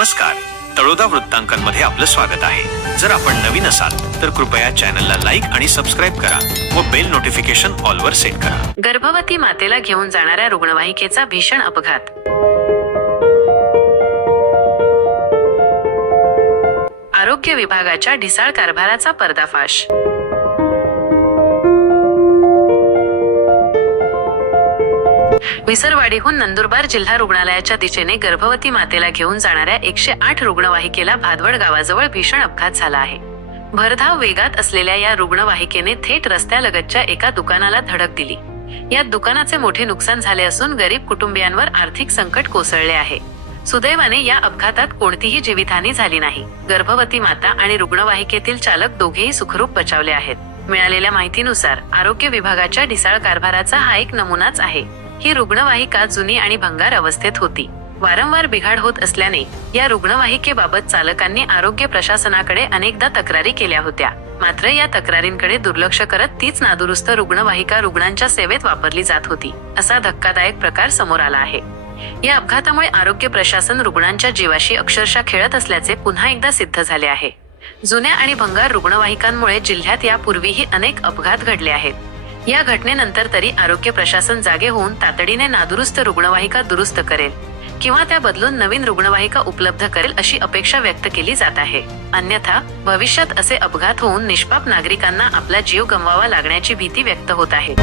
नमस्कार. तळोदा वृत्तांकनमध्ये आपलं स्वागत आहे. जर आपण नवीन असाल तर कृपया चॅनलला लाईक आणि सबस्क्राईब करा व बेल नोटिफिकेशन ऑलवर सेट करा. गर्भवती मातेला घेऊन जाणाऱ्या रुग्णवाहिकेचा भीषण अपघात. आरोग्य विभागाच्या ढिसाळ कारभाराचा पर्दाफाश. विसरवाडीहून नंदुरबार जिल्हा रुग्णालयाच्या दिशेने गर्भवती मातेला घेऊन जाणाऱ्या एकशे आठ रुग्णवाहिकेला भादवड गावाजवळ भीषण अपघात झाला आहे. भरधाव वेगात असलेल्या या रुग्णवाहिकेने थेट रस्त्यालगतच्या एका दुकानाला धडक दिली. यात दुकानाचे मोठे नुकसान झाले असून गरीब कुटुंबियांवर आर्थिक संकट कोसळले आहे. सुदैवाने या अपघातात कोणतीही जीवितहानी झाली नाही. गर्भवती माता आणि रुग्णवाहिकेतील चालक दोघेही सुखरूप बचावले आहेत. मिळालेल्या माहितीनुसार आरोग्य विभागाच्या ढिसाळ कारभाराचा हा एक नमुनाच आहे. ही रुग्णवाहिका जुनी आणि भंगार अवस्थेत होती. वारंवार बिघाड होत असल्याने या रुग्णवाहिकेबाबत चालकांनी आरोग्य प्रशासनाकडे अनेकदा तक्रारी केल्या होत्या. मात्र या तक्रारींकडे दुर्लक्ष करत तीच नादुरुस्त रुग्णवाहिका रुग्णांच्या सेवेत वापरली जात होती असा धक्कादायक प्रकार समोर आला आहे. या अपघातामुळे आरोग्य प्रशासन रुग्णांच्या जीवाशी अक्षरशः खेळत असल्याचे पुन्हा एकदा सिद्ध झाले आहे. जुन्या आणि भंगार रुग्णवाहिकांमुळे जिल्ह्यात यापूर्वीही अनेक अपघात घडले आहेत. या घटनेनंतर तरी आरोग्य प्रशासन जागे होऊन तातडीने नादुरुस्त रुग्णवाहिका दुरुस्त करेल किंवा त्या बदलून नवीन रुग्णवाहिका उपलब्ध करेल अशी अपेक्षा व्यक्त केली जात आहे. अन्यथा भविष्यात असे अपघात होऊन निष्पाप नागरिकांना आपला जीव गमवावा लागण्याची भीती व्यक्त होत आहे.